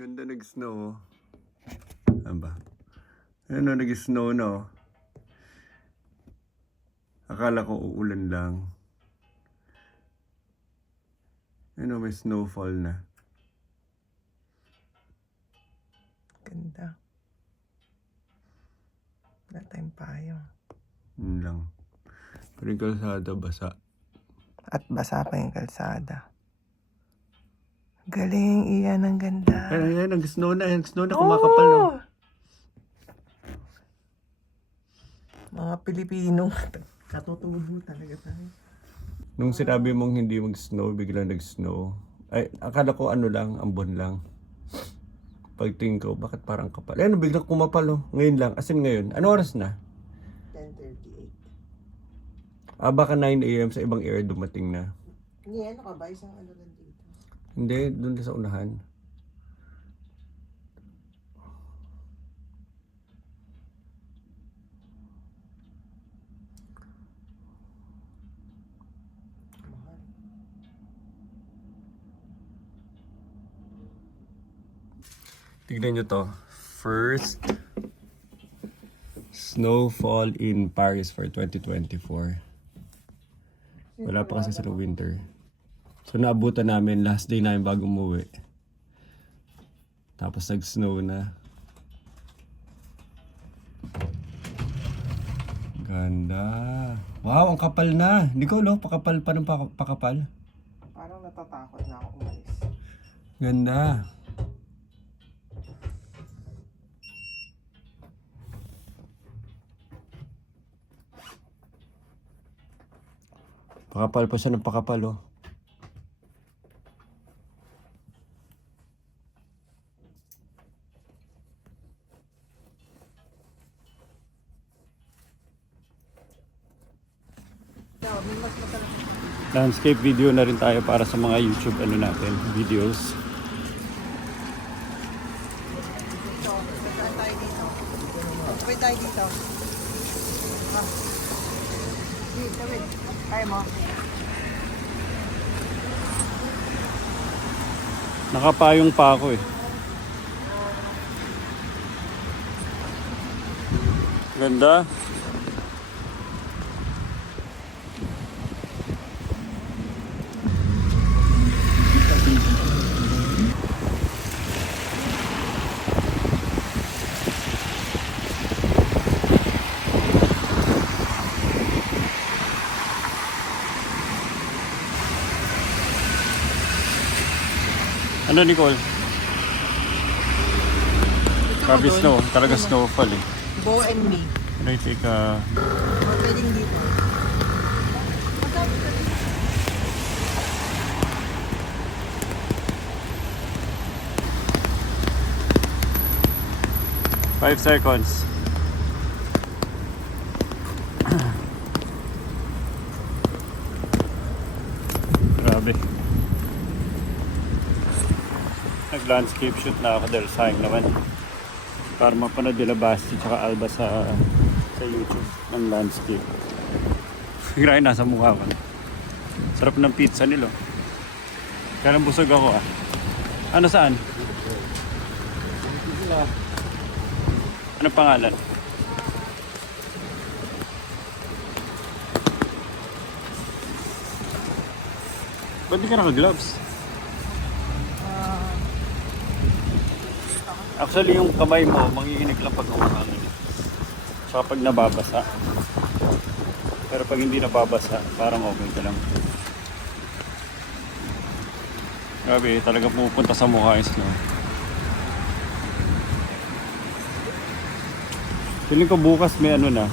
Ganda nag-snow. Ano ba? Ano, nag-snow na oh. Akala ko uulan lang. Ano, may snowfall na. Ganda. Wala tayong payong. Yun lang. Pero yung kalsada basa. At basa pa yung kalsada. Galing, iyan, ang ganda. Ayan, nag-snow na. Nag-snow na, kumakapal no. Oh! Mga Pilipino. Katutubo talaga tayo. Nung sinabi mong hindi mag-snow, biglang nag-snow. Ay, akala ko ano lang, ambon lang. Pagtingin ko, bakit parang kapal? Ano, biglang kumapal oh. Ngayon lang. As in ngayon. Ano oras na? 10:38. Baka 9 AM sa ibang area dumating na. Hindi, ano ka ba? Isang ano lang dito. Hindi, doon sa unahan. Mahal. Tignan nyo to. First snowfall in Paris for 2024. Wala pa kasi sila winter. So naabutan namin last day namin bago umuwi. Tapos nag-snow na. Ganda. Wow, ang kapal na. Hindi ko alam, pakapal pa ng pakapal. Parang natatakot na ako umalis. Ganda. Pakapal pa siya ng pakapal oh. Landscape video na rin tayo para sa mga YouTube ano natin, videos. Saan tayo dito? Sabay tayo dito. Dito, wait. Kaya mo? Nakapayong pa ako eh. Ganda. Ano Nicole? Grabe snow, talaga snowfall eh. Bo and me. Can I take a... Pwedeng dito. Five seconds. Grabe. Nag-landscape shoot na ako dahil sayang naman. Para mapanood nila Basti tsaka Alba sa YouTube ng landscape. Grabe nasa mukha ko. Sarap ng pizza nila. Kaya lang busog ako ah. Ano saan? Ano pangalan? Ba't di ka naka-gloves? Actually, yung kamay mo, manginginig lang pag umangangin. Saka pag nababasa. Pero pag hindi nababasa, parang okay ka lang. Grabe, talaga pupunta sa mukha yung snow. Feeling ko bukas may ano na,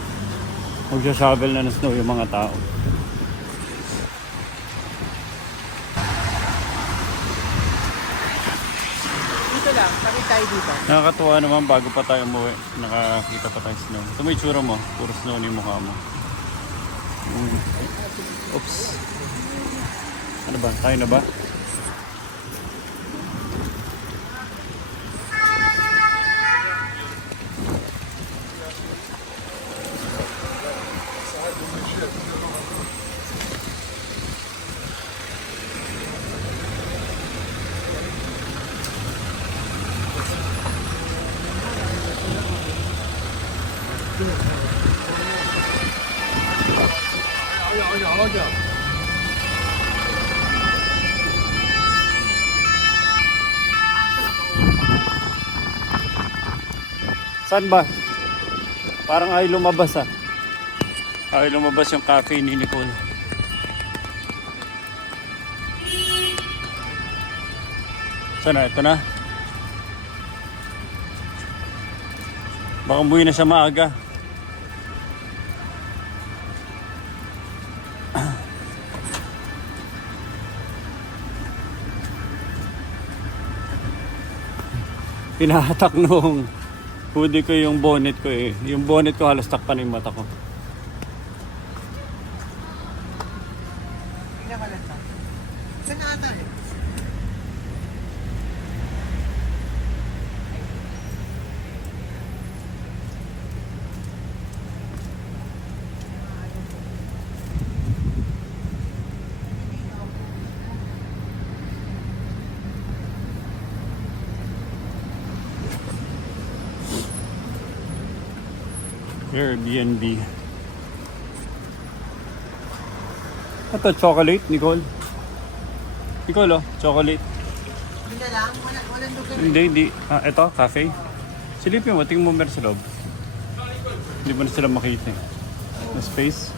magsha-shovel na ng snow yung mga tao. Dito lang. Bakit tayo dito? Nakakatuwa naman bago pa tayo umuwi, nakakita pa tayo snow. Ito mo yung tsura mo, puro snow na yung mukha mo. Oops. Ano ba? Tayo na ba? Saan ba? Parang ay lumabas ah. Ay lumabas yung cafe ni Nicole. Saan na? Ito na. Baka umuwi na siya maaga. Pinahatak nung hoodie ko yung bonnet ko eh. Yung bonnet ko halos takpan yung mata ko. Pinakalata. Saan na ata eh? Airbnb. Ito, chocolate, Nicole. Nicole, oh, chocolate. Hindi na lang. Walang lugar. Hindi. Ah, ito, cafe. Silipin mo, tingin mo meron sa loob. Hindi mo na sila makita eh. Na space.